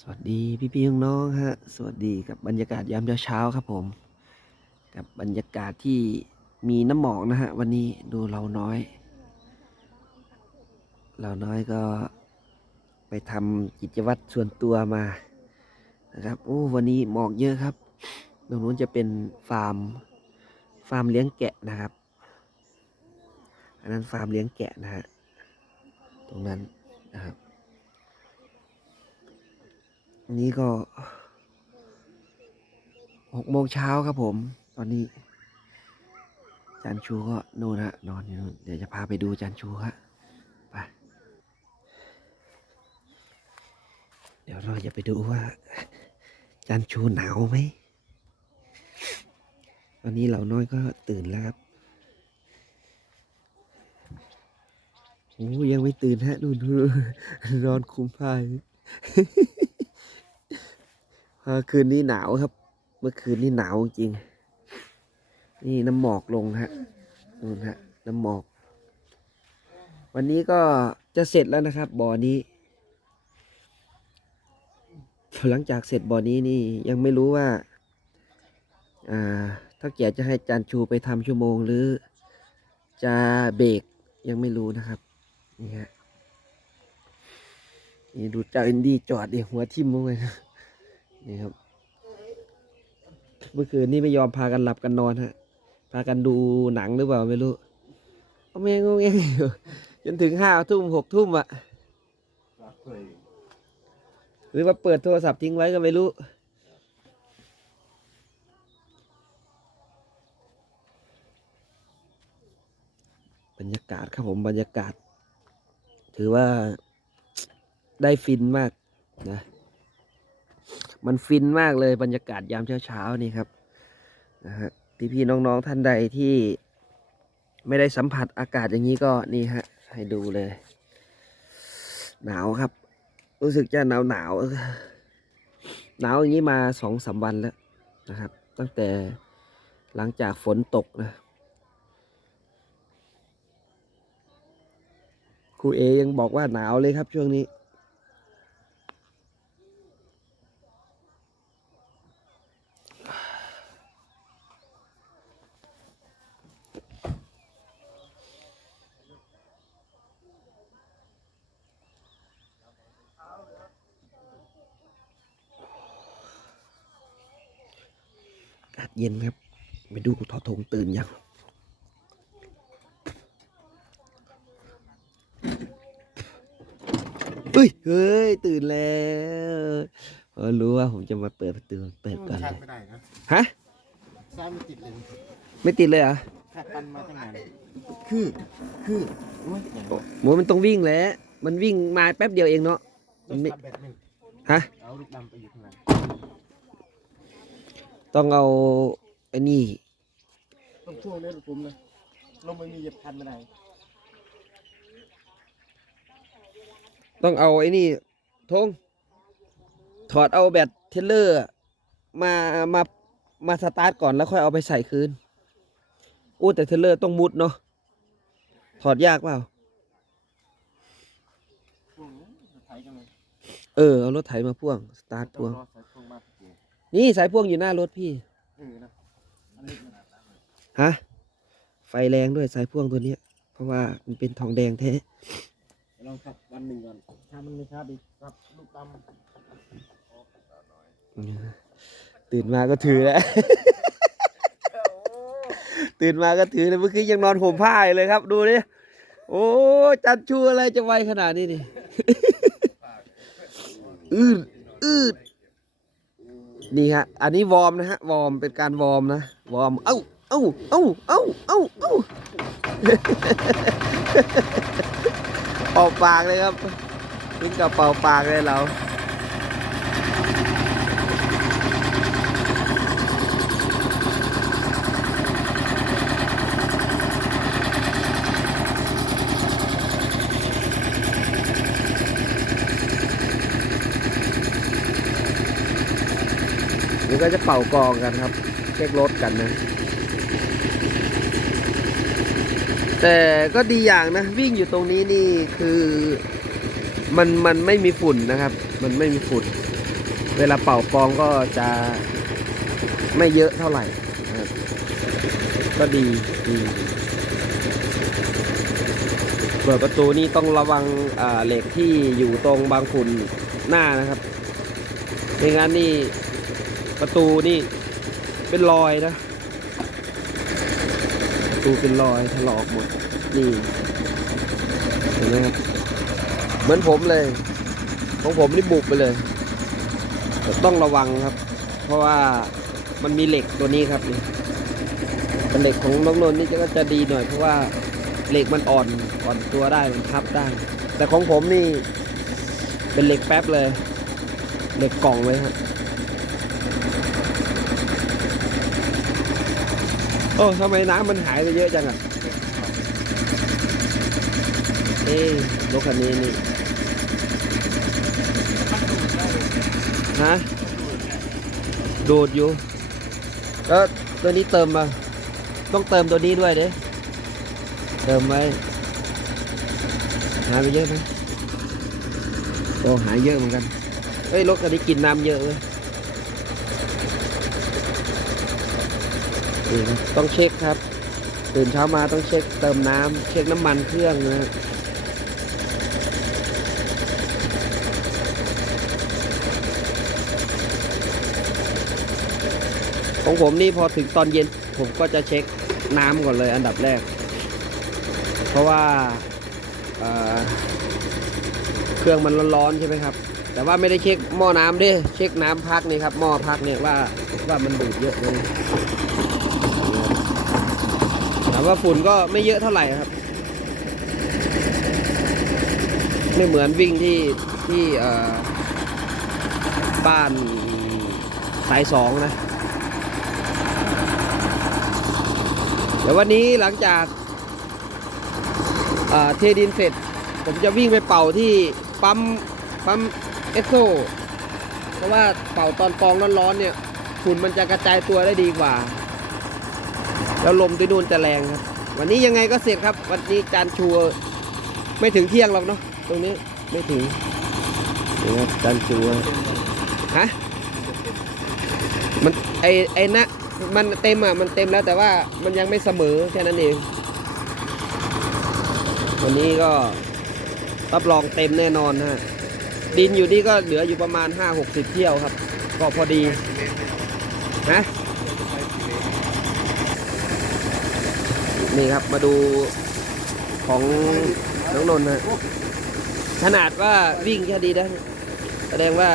สวัสดีพี่พี่น้องๆฮะ สวัสดีกับบรรยากาศยามเช้าครับผม กับบรรยากาศที่มีน้ำหมอกนะฮะ วันนี้ดูเราน้อย เราน้อยก็ไปทำกิจวัตรส่วนตัวมานะครับโอ้วันนี้หมอกเยอะครับ ตรงนู้นจะเป็นฟาร์ม ฟาร์มเลี้ยงแกะนะครับ อันนั้นฟาร์มเลี้ยงแกะนะฮะ ตรงนั้นนะครับ นี้ก็หกโมงเช้าครับผม ตอนนี้จันชูก็นู่นฮะนอนอยู่นู่นเดี๋ยวจะพาไปดูจันชูฮะไปเดี๋ยวเราจะไปดูว่าจันชูหนาวไหมวันนี้เราน้อยก็ตื่นแล้วครับโอ้ยังไม่ตื่นฮะดูดูนอนคุมผ้าย คืนนี้หนาวครับ เมื่อคืนนี้หนาวจริง นี่น้ำหมอกลงฮะนู่นฮะน้ำหมอก วันนี้ก็จะเสร็จแล้วนะครับบ่อนี้หลังจากเสร็จบ่อนี้นี่ยังไม่รู้ว่าอ่าถ้าเกียจะให้จานชูไปทำชั่วโมงหรือ จะเบรกยังไม่รู้นะครับนี่ฮะนี่ดูเจ้าอินดี้จอดดิหัวทิ่มลงเลยนะ นี่ครับ เมื่อคืนนี่ไม่ยอมพากันหลับกันนอนฮะ พากันดูหนังหรือเปล่าไม่รู้เอาแม่งงงเองอยู่จนถึงห้าทุ่มหกทุ่มอะหรือว่าเปิดโทรศัพท์ทิ้งไว้ก็ไม่รู้บรรยากาศครับผมบรรยากาศ ถือว่าได้ฟินมากนะ มันฟินมากเลยบรรยากาศยามเช้าๆนี่ครับนะฮะพี่ๆน้องๆท่านใดที่ไม่ได้สัมผัสอากาศอย่างนี้ก็นี่ฮะให้ดูเลย หนาวครับ รู้สึกจะหนาวหนาวหนาวอย่างนี้มาสองสามวันแล้วนะครับ ตั้งแต่หลังจากฝนตกนะครูเอยังบอกว่าหนาวเลยครับช่วงนี้ เย็นครับ ไปดูทอทงตื่นยังเฮ้ย เฮ้ย ตื่นแล้วเออรู้ว่าผมจะมาเปิดประตูเปิดก่อนชาเลร์จยไม่ได้นะฮะชาร์จไม่ติดเลย ไม่ติดเลยเหรอขาดปันมาตั้งนานคือ คือโอ้ยอย่างโอ้โหมันต้องวิ่งแหล้ว มันวิ่งมาแป๊บเดียวเองเนาะต้มัอนงไม่ชาร์จแบตหนึ่งฮะเอาลูกดำไปอยู่ข้างหลัง ต้องเอาไอ้นี่ต้องช่วงนี้ลูกผมนะลมไม่มีเหยียบคันไม่ได้ต้องเอาไอ้นี่ทงถอดเอาแบตเทรลเลอร์อะมามามาสตาร์ทก่อนแล้วค่อยเอาไปใส่คืนอู้แต่เทรลเลอร์ต้องมุดเนาะถอดยากเปล่าช่วงนี้จะไถกันเลยเออ เอารถไถมาพ่วง สตาร์ทต้อพ่วง นี่สายพ่วงอยู่หน้ารถพี่เออนะอันนี้มันฮะไฟแรงด้วยสายพ่วงตัวเนี้ย เพราะว่ามันเป็นทองแดงแท้ลองขับวันหนึ่งก่อนถ้ามันไม่ชาร์จอีกครับลูกดำตื่นมาก็ถือแล้วตื่นมาก็ถือเลยเมื่อกี้ยังนอนห่มผ้าอยู่เลยครับ ดูดิโอ้จัดชูอะไรจะไวขนาดนี้นี่อืดอืด นี่ฮะ อันนี้วอร์มนะฮะ วอร์มเป็นการวอร์มนะ วอร์ม เอ้า เอ้า เอ้า เอ้า เอ้า เอ้า เป่าปากเลยครับถึงกับเป่าปากเลยเรา นี่ก็จะเป่ากองกันครับเช็ครถกันนะ แต่ก็ดีอย่างนะ วิ่งอยู่ตรงนี้นี่คือมันมันไม่มีฝุ่นนะครับ มันไม่มีฝุ่น เวลาเป่ากองก็จะไม่เยอะเท่าไหร่นะครับก็ดีดีเปิดประตูนี่ต้องระวังเหล็กที่อยู่ตรงบางฝุ่นหน้านะครับไม่งั้นนี่ ประตูนี่เป็นรอยนะ ประตูเป็นรอยถลอกหมด นี่เห็นไหมครับเหมือนผมเลย ของผมนี่บุบไปเลย ต้องระวังครับ เพราะว่ามันมีเหล็กตัวนี้ครับนี่เป็นเหล็กของน้องนนท์นี่ก็จะดีหน่อยเพราะว่าเหล็กมันอ่อนอ่อนตัวได้มันทับได้ แต่ของผมนี่เป็นเหล็กแป๊บเลย เหล็กกล่องเลยครับ โอ้ทำไมน้ำมันหายไปเยอะจังอะเอ้รถคันนี้นี่ฮะดูดอยู่แล้วตัวนี้เติมมา ต้องเติมตัวนี้ด้วยเด้เติมไว้หายไปเยอะไหมโอ้หายเยอะเหมือนกันเฮ้ยรถคันนี้กินน้ำเยอะเลย ต้องเช็คครับตื่นเช้ามาต้องเช็คเติมน้ำเช็คน้ำมันเครื่องนะของผมนี่พอถึงตอนเย็นผมก็จะเช็คน้ำก่อนเลยอันดับแรก เพราะว่าเอ่อเครื่องมันร้อนๆใช่ไหมครับ แต่ว่าไม่ได้เช็คหม้อน้ำดิเช็คน้ำพักนี่ครับหม้อพักเนี่ยว่าว่ามันดูดเยอะเลย ถามว่าฝุ่นก็ไม่เยอะเท่าไหร่ครับ ไม่เหมือนวิ่งที่ที่บ้านสายสองนะเดี๋ยววันนี้หลังจากเอ่อเทดินเสร็จ ผมจะวิ่งไปเป่าที่ปั๊มปั๊มเอสโซเพราะว่าเป่าตอนกองร้อนๆเนี่ยฝุ่นมันจะกระจายตัวได้ดีกว่า แล้วลมที่นู่นจะแรงครับ วันนี้ยังไงก็เสร็จครับ วันนี้จานชัวไม่ถึงเที่ยงหรอกเนาะตรงนี้ไม่ถึงนี่ครับจานชัวฮะมันไอไอนะมันเต็มอะมันเต็มแล้วแต่ว่ามันยังไม่เสมอแค่นั้นเองวันนี้ก็รับรองเต็มแน่นอนฮะดินอยู่นี่ก็เหลืออยู่ประมาณ 5-60 เที่ยวครับ ก็พอดีนะ นี่ครับมาดูของน้องนนท์นะขนาดว่าวิ่งแค่ดีนะแสดงว่า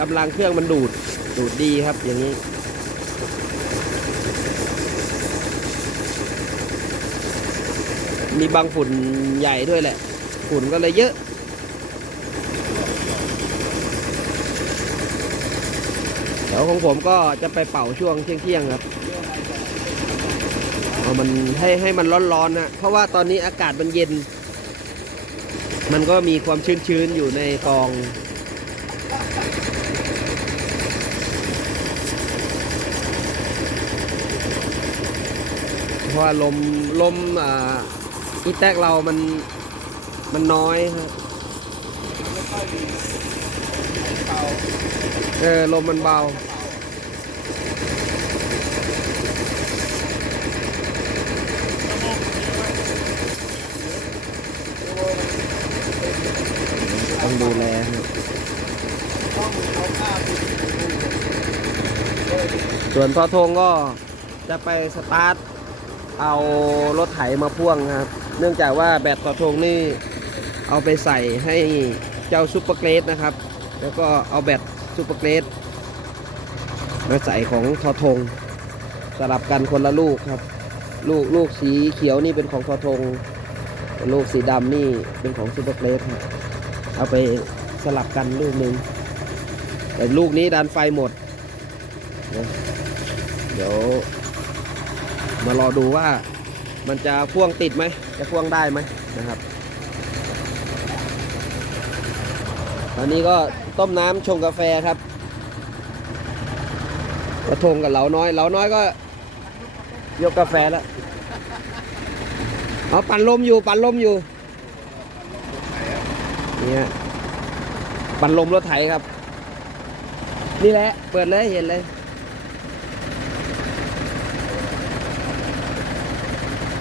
กำลังเครื่องมันดูดดูดดีครับอย่างนี้มีบางฝุ่นใหญ่ด้วยแหละ ฝุ่นก็เลยเยอะ เดี๋ยวของผมก็จะไปเป่าช่วงเที่ยงๆครับ เอามันให้ให้มันร้อนๆนะเพราะว่าตอนนี้อากาศมันเย็น มันก็มีความชื้นๆอยู่ในกองเพราะว่าลมลมอ่าอีแตกเรามันมันน้อยครับเออลมมันเบา ต้องดูแลส่วนทอทงก็จะไปสตาร์ทเอารถไถมาพ่วงครับ เนื่องจากว่าแบตต่อทงนี่เอาไปใส่ให้เจ้าซุปเปอร์เกรดนะครับ แล้วก็เอาแบตซุปเปอร์เกรดมาใส่ของทอทงสลับกันคนละลูกครับ ลูกลูกสีเขียวนี่เป็นของทอทง ลูกสีดำนี่เป็นของซุปเปอร์เกรดครับเอาไปสลับกันลูกหนึ่งแต่ลูกนี้ดันไฟหมด เดี๋ยว มารอดูว่ามันจะพ่วงติดไหม จะพ่วงได้ไหมนะครับ ตอนนี้ก็ต้มน้ำชงกาแฟครับกระทงกับเหลาน้อย เหลาน้อยก็ยกกาแฟแล้ว เอาปั่นลมอยู่ปั่นลมอยู่เนี่ยปั่นลมรถไถครับ นี่แหละ เปิดเลยเห็นเลย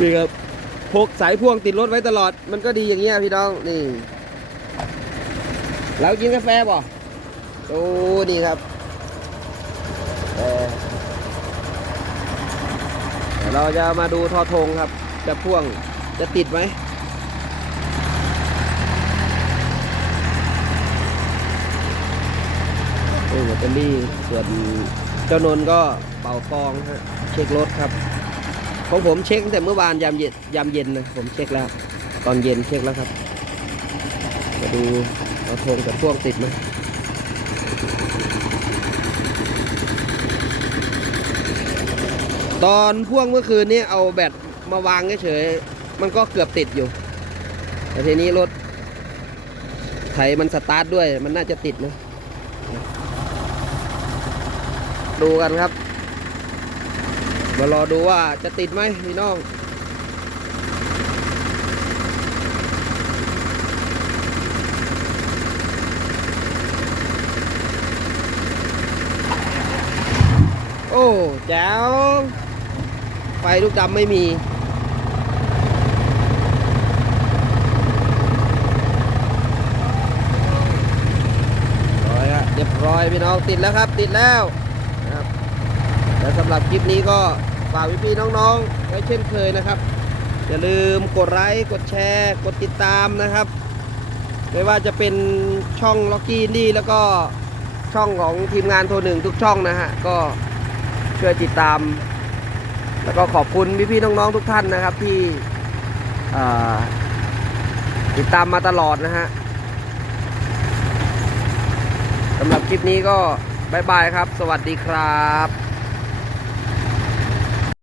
นี่ครับพกสายพ่วงติดรถไว้ตลอด มันก็ดีอย่างเงี้ยพี่น้องนี่เรากินกาแฟบ่โอ้นี่ครับเดี๋ยวเราจะมาดูทอทงครับจะพ่วง จะติดไหมนี่แบตเตอรี่ส่วนเจ้านนก็เป่ากองฮะเช็ครถครับของผมเช็คตั้งแต่เมื่อวานยามเย็นยามเย็นนะผมเช็คแล้ว ตอนเย็นเช็คแล้วครับมาดูเอาธงกับพ่วงติดไหมตอนพ่วงเมื่อคืนนี้เอาแบตมาวางเฉย มันก็เกือบติดอยู่ แต่ทีนี้รถไถมันสตาร์ทด้วย มันน่าจะติดนะ ดูกันครับมารอดูว่าจะติดไหมพี่น้องโอ้แจ๋วไฟลูกดำไม่มี ร้อยอะเร้อยพี่น้องติดแล้วครับ ติดแล้วนะครับและสำหรับคลิปนี้ก็ฝากพี่ๆน้องๆ ไว้เช่นเคยนะครับ อย่าลืมกดไลค์กดแชร์ กดติดตามนะครับ ไม่ว่าจะเป็นช่องล็อกกี้นี่แล้วก็ช่องของทีมงานโทรหนึ่งทุกช่องนะฮะก็ช่วยติดตาม แล้วก็ขอบคุณพี่ๆน้องๆทุกท่านนะครับที่ติดตามมาตลอดนะฮะ สำหรับคลิปนี้ก็บายบายครับ สวัสดีครับ